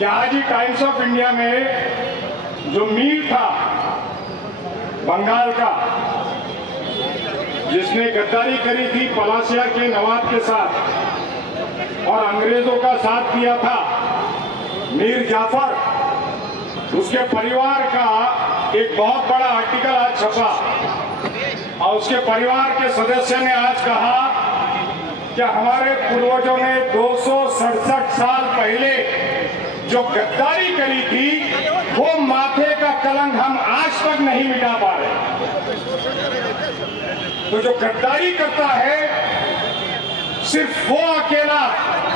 कि आज ही times of India में जो मीर था बंगाल का, जिसने गद्दारी करी थी पलासिया के नवाब के साथ और अंग्रेजों का साथ दिया था, मीर जाफर, उसके परिवार का एक बहुत बड़ा आर्टिकल आज छपा और उसके परिवार के सदस्य ने आज कहा कि हमारे पूर्वजों ने 267 साल पहले जो गद्दारी करी थी वो माथे का कलंक हम आज तक नहीं मिटा पा रहे। तो जो गद्दारी करता है सिर्फ वो अकेला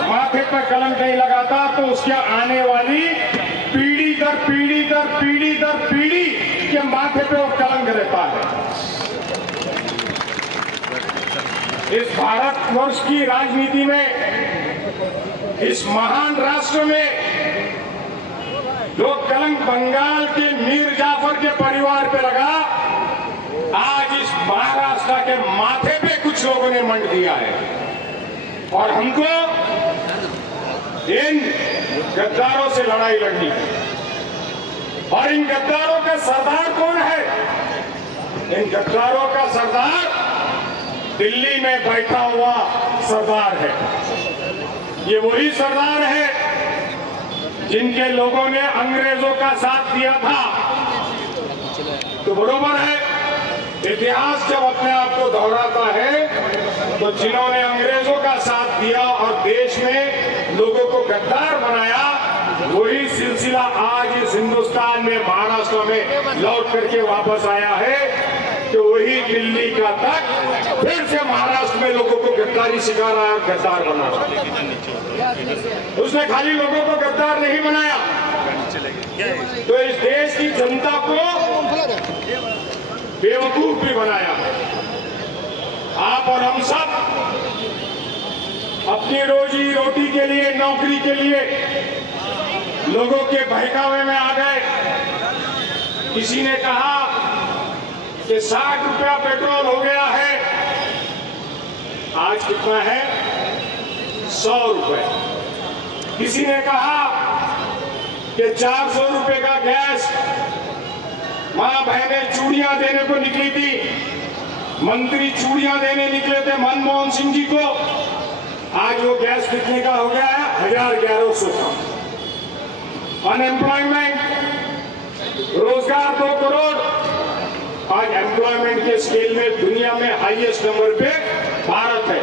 माथे पर कलंक नहीं लगाता, तो उसके आने वाली पीढ़ी दर पीढ़ी दर पीढ़ी दर पीढ़ी के माथे पे वो कलंक रहता है। इस भारतवर्ष की राजनीति में, इस महान राष्ट्र में जो कलंक बंगाल के मीर जाफर के परिवार पे लगा, आज इस महाराष्ट्र के माथे पे कुछ लोगों ने मंड दिया है। और हमको इन गद्दारों से लड़ाई लड़नी है। और इन गद्दारों का सरदार कौन है? इन गद्दारों का सरदार दिल्ली में बैठा हुआ सरदार है। ये वही सरदार है जिनके लोगों ने अंग्रेजों का साथ दिया था। तो बरोबर है, इतिहास जब अपने आप को दोहराता है तो जिन्होंने अंग्रेजों का साथ दिया और देश में लोगों को गद्दार बनाया, वही सिलसिला आज इस हिंदुस्तान में महाराष्ट्र में लौट करके वापस आया है। तो वही दिल्ली का तक फिर से महाराष्ट्र में लोगों को गद्दारी सिखा रहा है और गद्दार बना रहा है। उसने खाली लोगों को गद्दार नहीं बनाया, तो इस देश की जनता को बेवकूफ भी बनाया। आप और हम सब अपनी रोजी रोटी के लिए, नौकरी के लिए लोगों के बहकावे में आ गए। किसी ने कहा कि 60 रुपया पेट्रोल हो गया है, आज कितना है? 100 रुपए। किसी ने कहा कि 400 रुपए का गैस। मां बहनें चूड़ियां देने को निकली थी, मंत्री चूड़ियां देने निकले थे मनमोहन सिंह जी को, आज वो गैस कितने का हो गया है? 1100 का। अनएम्प्लॉयमेंट, रोजगार 2 करोड़। आज एम्प्लॉयमेंट के स्केल में दुनिया में हाईएस्ट नंबर पे भारत है।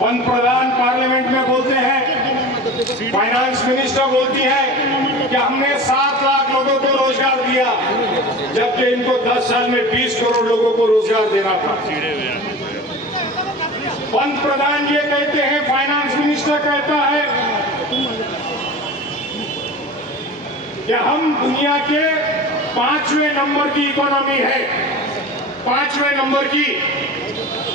पंतप्रधान पार्लियामेंट में बोलते हैं, फाइनेंस मिनिस्टर बोलती है कि हमने 7 लाख लोगों को रोजगार दिया, जबकि इनको 10 साल में 20 करोड़ लोगों को रोजगार देना था। पंतप्रधान ये कहते हैं, फाइनेंस मिनिस्टर कहता है कि हम दुनिया के 5वें नंबर की इकोनॉमी है, 5वें नंबर की।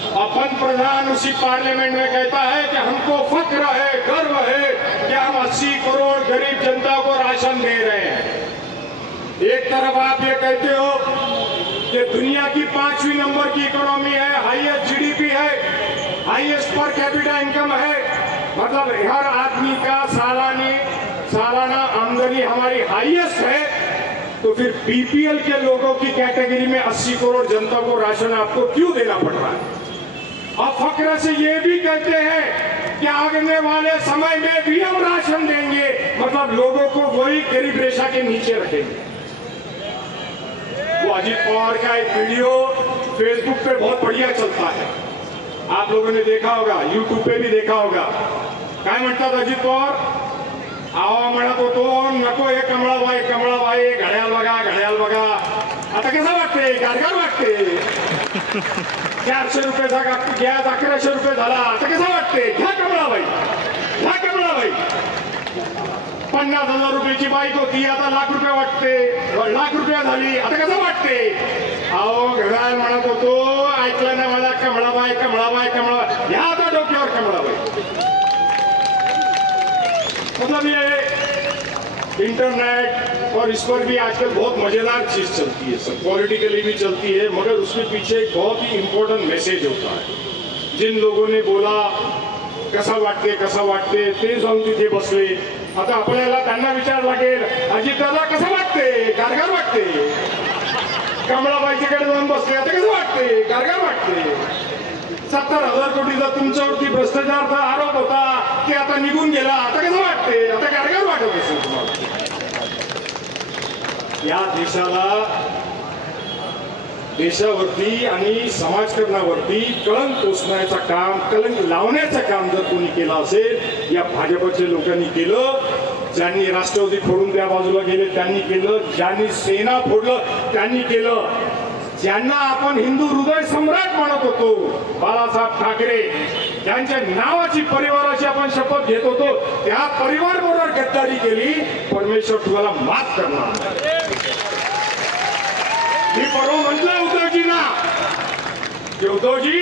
और पंतप्रधान उसी पार्लियामेंट में कहता है कि हमको फक्र है, गर्व है कि हम 80 करोड़ गरीब जनता को राशन दे रहे हैं। एक तरफ आप ये कहते हो कि दुनिया की 5वीं नंबर की इकोनॉमी है, हाईएस्ट जीडीपी है, हाईएस्ट पर कैपिटा इनकम है, मतलब हर आदमी का सालाना आमदनी हमारी हाईएस्ट है। तो फिर बीपीएल के लोगों की कैटेगरी में 80 करोड़ जनता को राशन आपको क्यों देना पड़ रहा है? और फक्र से ये भी कहते हैं कि आने वाले समय में भी हम राशन देंगे, मतलब लोगों को वही गरीब रेखा के नीचे रखेंगे। वो अजीत पवार का एक वीडियो फेसबुक पे बहुत बढ़िया चलता है, आप लोगों ने देखा होगा, यूट्यूब पे भी देखा होगा। काय म्हणतात अजित पवार? आवा म्हणत होतो, नको हे कमळाबाई कमळाबाई, घड्याळ बघा, आता कसं वाटते? गारगार वाटते। 400 रुपयाचा गॅस 1100 रुपये झाला, आता कसं वाटते? घ्या कमळाबाई, घ्या कमळाबाई। 50,000 रुपयाची बाईक होती, आता लाख रुपये वाटते, लाख रुपया झाली, आता कसं वाटते? अहो घड्याळ म्हणत होतो, ऐकलं ना मला, कमळाबाई कमळाबाई कमळाबाई, घ्या आता डोक्यावर कमळाबाई। मतलब ये इंटरनेट और इस पर भी आजकल बहुत मजेदार चीज चलती है, सब पॉलिटिकली भी चलती है, मगर उसके पीछे एक बहुत ही इंपॉर्टेंट मैसेज होता है। जिन लोगों ने बोला कसं वाटते ते जाऊन तिथे बसले आता आपल्याला त्यांना विचार लागेल, अजितदादा कसं वाटते? गारगार वाटते. कमळाबाईच्याकडे जाऊन बसले, आता कसं वाटते? गारगार वाटते. 70,000 कोटीचा तुमच्यावरती भ्रष्टाचाराचा आरोप होता की आता निघून गेला, आता कसं वाटते? आता गारगार वाटत असेल तुम्हाला. या देशावरती आणि समाजकारणावरती कलंक पोचण्याचं काम, कलंक लावण्याचं काम जर कोणी केलं असेल, या भाजपच्या लोकांनी केलं. ज्यांनी राष्ट्रवादी फोडून त्या बाजूला गेले त्यांनी केलं, ज्यांनी सेना फोडलं त्यांनी केलं, ज्यांना आपण हिंदू हृदय सम्राट म्हणत होतो बाळासाहेब ठाकरे, त्यांच्या नावाची परिवाराची आपण शपथ घेत होतो, त्या परिवार बरोबर गद्दारी केली. परमेश्वर तुम्हाला माफ करणार. मी परवा म्हटलं उद्धवजींना की उद्धवजी,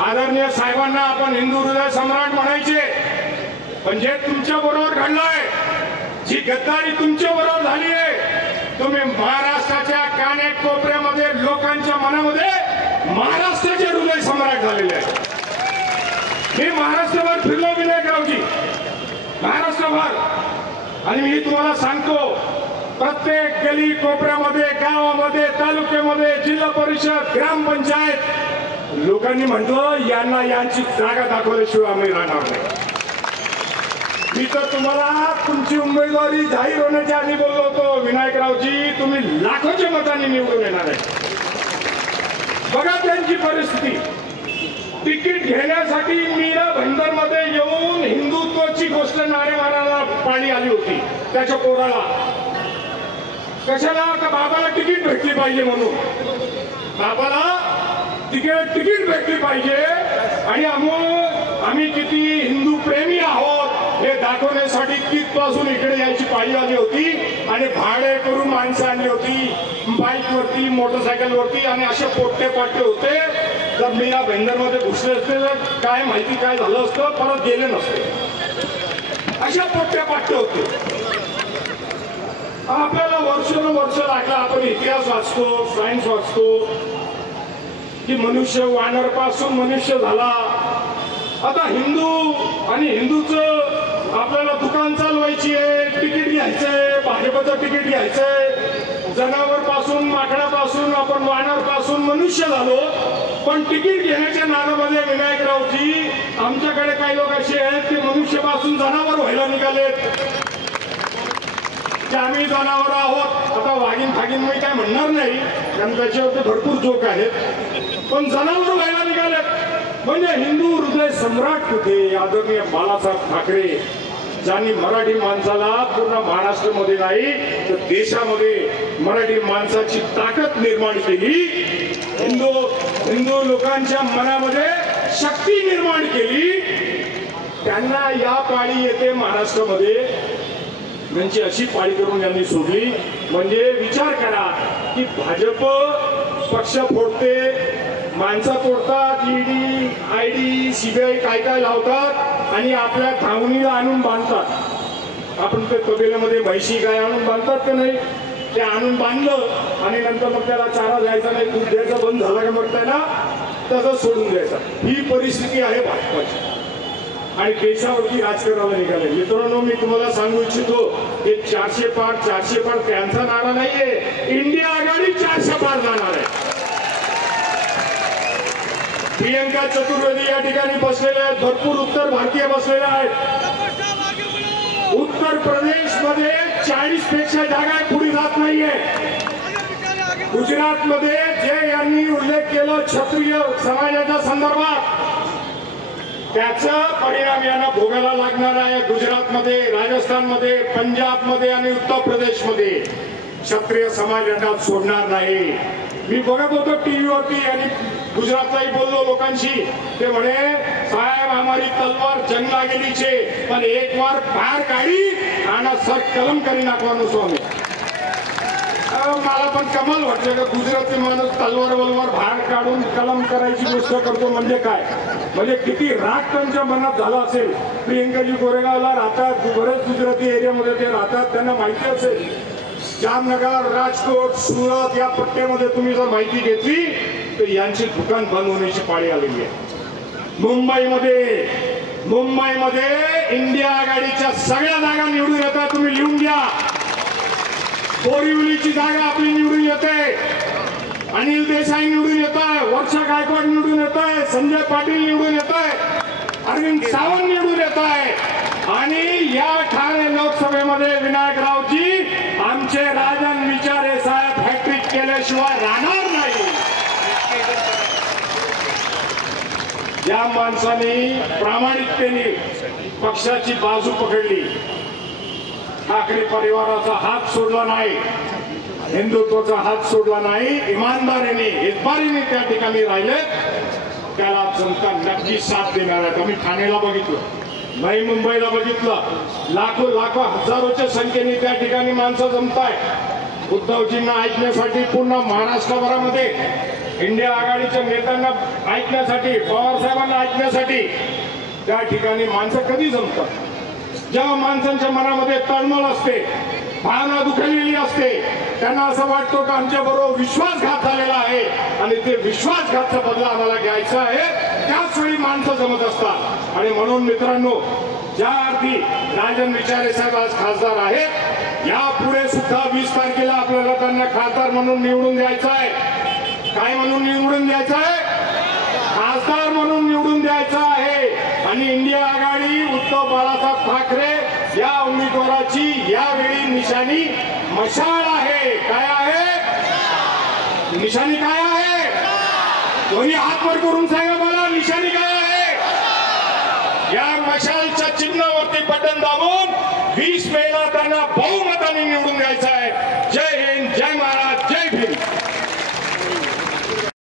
आदरणीय साहेबांना आपण हिंदू हृदय सम्राट म्हणायचे, पण जे तुमच्या बरोबर घडलंय, जी गद्दारी तुमच्या बरोबर झाली आहे, तुम्ही महाराष्ट्राच्या कानेकोपऱ्यामध्ये लोकांच्या मनामध्ये महाराष्ट्राचे हृदय सम्राट झालेले आहे. मी महाराष्ट्रभर फिरलो विनायकरावजी, महाराष्ट्रभर, आणि मी तुम्हाला सांगतो, प्रत्येक गली कोपऱ्यामध्ये, गावामध्ये, तालुक्यामध्ये, जिल्हा परिषद, ग्रामपंचायत, लोकांनी म्हटलं यांना यांची जागा दाखवल्याशिवाय आम्ही राहणार नाही. मी तर तुम्हाला तुमची उमेदवारी जाहीर होण्याच्या आधी बोललो होतो, विनायकरावजी तुम्ही लाखोच्या मतांनी निवडून येणार आहे. बघा त्यांची परिस्थिती. तिकीट घेण्यासाठी मीरा भाईंदरमध्ये येऊन हिंदुत्वाची गोष्ट नारे मारायला पाणी आली होती त्याच्या पोराला. कशाला? का बाबाला तिकीट भेटली पाहिजे म्हणून. बाबाला तिकीट भेटली पाहिजे आणि आम्ही किती हिंदू प्रेमी आहोत हे दाखवण्यासाठी तिथपासून इकडे यायची पाळी आली होती आणि भाडे करून माणसं आणली होती, बाईकवरती, मोटरसायकलवरती, आणि असे पोट्टे पाट्टे होते. जर मीरा भाईंदरमध्ये घुसले असते तर काय माहिती काय झालं असतं, परत गेले नसते. अशा पोट्टे पाट्टे होते. आपल्याला वर्ष लागला. आपण इतिहास वाचतो, सायन्स वाचतो की मनुष्य वानर पासून मनुष्य झाला. आता हिंदू आणि हिंदूचं आपल्याला दुकान चालवायची आहे, तिकीट घ्यायचंय, भाजपचं तिकीट घ्यायचंय. जनावर पासून, माकडापासून आपण वानर पासून मनुष्य झालो. पण तिकीट घेण्याच्या नादामध्ये विनायकरावजी, आमच्याकडे काही लोक असे आहेत की मनुष्यापासून जनावर व्हायला निघालेत. आम्ही जनावर आहोत. आता वाघीन मी काय म्हणणार नाही, कारण त्याच्यावरती भरपूर जोक आहेत, पण जनावर व्हायला निघालेत. म्हणजे हिंदू हृदय सम्राट कुठे? आदरणीय बाळासाहेब ठाकरे, ज्यांनी मराठी माणसाला पूर्ण महाराष्ट्रामध्ये नाही तर देशामध्ये मराठी माणसाची ताकद निर्माण केली, हिंदू लोकांच्या मनामध्ये शक्ती निर्माण केली, त्यांना या पाळी येते महाराष्ट्रामध्ये. त्यांची अशी पाळी करून यांनी सोडली. म्हणजे विचार करा की भाजप पक्ष फोडते, माणसं तोडतात, ईडी, आयडी, सीबीआय काय लावतात आणि आपल्या धावणीला आणून बांधतात. आपण ते तबेल्यामध्ये म्हैशी गाय आणून बांधतात का नाही? ते आणून बांधलं आणि नंतर मग त्याला चारा द्यायचा नाही, दूध द्यायचं बंद झालं का मग त्याला तसंच सोडून द्यायचा. ही परिस्थिती आहे भाजपाची आणि देशावरती राजकारणाला निघाले. मित्रांनो, मी तुम्हाला सांगू इच्छितो की 400 पार त्यांचा नारा नाहीये, इंडिया आघाडी 400 पार जाणार आहे. प्रियंका चतुर्वेदी या ठिकाणी बसलेले आहेत, भरपूर उत्तर भारतीय बसलेले आहेत. उत्तर प्रदेश मध्ये 40 पेक्षा जागा पुढे जात नाहीये. गुजरात मध्ये जे यांनी उल्लेख केला क्षत्रिय समाजाच्या संदर्भात, त्याचा परिणाम यांना भोगायला लागणार आहे. गुजरातमध्ये, राजस्थानमध्ये, पंजाबमध्ये आणि उत्तर प्रदेशमध्ये क्षत्रिय समाज यांना सोडणार नाही. मी बघत होतो टीव्हीवरती आणि गुजरातलाही बोललो लोकांशी. ते म्हणे, साहेब हमारी तलवार जंगला गेली छे पण एक बार बाहेर काढी आणि सर कलम કરી નાખવાનું स्वामी. मला पण कमाल वाटलं का गुजराती माणूस तलवार बाहेर काढून कलम करायची गोष्ट करतो. म्हणजे काय, म्हणजे किती राग त्यांच्या मनात झाला असेल. प्रियंकाजी गोरेगावला राहतात, बरेच गुजराती एरियामध्ये ते राहतात, त्यांना माहिती असेल. जामनगर, राजकोट, सुरत या पट्ट्यामध्ये तुम्ही जर माहिती घेतली तर यांची दुकान बंद होण्याची पाळी आलेली आहे. मुंबईमध्ये मुंबईमध्ये इंडिया आघाडीच्या सगळ्या जागा निवडून येतात. तुम्ही लिहून घ्या. बोरिवलीची जागा आपली निवडून येते. अनिल देसाई निवडून येत आहे. वर्षा गायकवाड निवडून येत आहे. संजय पाटील निवडून येत आहे. अरविंद सावंत निवडून येत आहे. आणि या ठाणे लोकसभेमध्ये विनायकरावजी आमचे राजन विचारे साहेब हॅट्रिक केल्याशिवाय राहणार नाही. या माणसाने प्रामाणिकतेने पक्षाची बाजू पकडली. ठाकरे परिवाराचा हात सोडला नाही. हिंदुत्वाचा हात सोडला नाही. इमानदारीने इतबारीने त्या ठिकाणी राहिले. त्याला जनता नक्की साथ देणार आहे. आम्ही ठाण्याला बघितलं, नाही मुंबईला बघितलं. लाखो लाखो हजारोच्या संख्येने त्या ठिकाणी माणसं जमताय उद्धवजींना ऐकण्यासाठी. पूर्ण महाराष्ट्रभरामध्ये इंडिया आघाडीच्या नेत्यांना ऐकण्यासाठी, पवार साहेबांना ऐकण्यासाठी त्या ठिकाणी माणसं कधी जमतात? जेव्हा माणसांच्या मनामध्ये तळमळ असते, भावना दुखावलेली असते, त्यांना असं वाटतं की आमच्या बरोबर विश्वासघात झालेला आहे आणि ते विश्वासघातचा बदला आम्हाला घ्यायचा आहे. त्याच वेळी माणसं जमत असतात. आणि म्हणून मित्रांनो, ज्या अर्थी राजन विचारे साहेब आज खासदार आहेत, यापुढे सुद्धा 20 तारखेला आपल्याला त्यांना खासदार म्हणून निवडून द्यायचं आहे. काय म्हणून निवडून द्यायचं आहे? खासदार म्हणून निवडून द्यायचं आहे. आणि इंडिया आघाडी उद्धव बाळासाहेब ठाकरे या उमेदवाराची यावेळी निशाणी मशाल आहे. काय आहे निशाणी? काय आहे? दोन्ही हात वर करून सांगा.